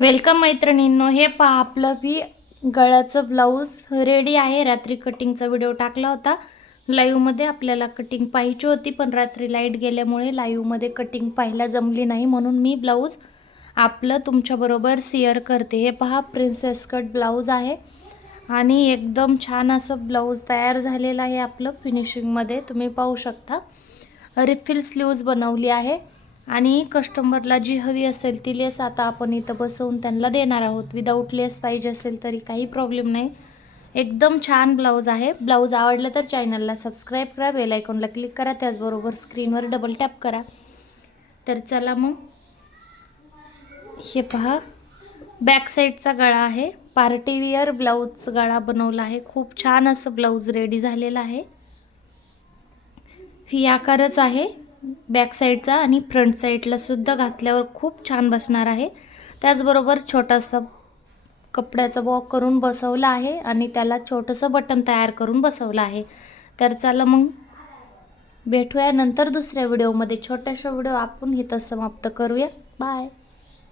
Welcome मैत्रिणींनो हे पहा आपलं बी गळ्याचं ब्लाऊज रेडी आहे. रात्री कटिंगचा व्हिडिओ टाकला होता. लाईव्हमध्ये आपल्याला कटिंग पाहिजे होती पण रात्री लाइट गेल्यामुळे लाईव्हमध्ये कटिंग पाहायला जमली नाही. म्हणून मी ब्लाऊज आपलं तुमच्याबरोबर शेअर करते. हे पहा प्रिन्सेस कट ब्लाऊज आहे. आणि एकदम छान असं ब्लाऊज तयार झालेलं आहे आपलं फिनिशिंगमध्ये तुम्ही पाहू शकता. रिफिल स्लीव्ज बनवली आहे. आणि कस्टमरला जी हवी असेल ती लेस आता आपण इथं बसवून त्यांना देणार आहोत. विदाऊट लेस पाहिजे असेल तरी काही प्रॉब्लेम नाही. एकदम छान ब्लाऊज आहे. ब्लाऊज आवडलं तर चॅनलला सबस्क्राईब करा बेल आयकॉनला क्लिक करा त्याचबरोबर स्क्रीनवर डबल टॅप करा. तर चला मग. हे पहा. बॅक साईडचा गळा आहे. पार्टी विअर ब्लाऊज गळा बनवला आहे. खूप छान असं ब्लाऊज रेडी झालेलं आहे. ही आकारच आहे. बॅक साईडचा आणि फ्रंट साईडला सुद्धा घातल्यावर खूप छान बसणार आहे. त्याचबरोबर छोटासा कपड्याचा बॉक करून बसवला आहे आणि त्याला छोटंसं बटन तयार करून बसवलं आहे. तर चला मग भेटूया नंतर दुसऱ्या व्हिडिओमध्ये छोट्याशा व्हिडिओ आपण इथं समाप्त करूया. बाय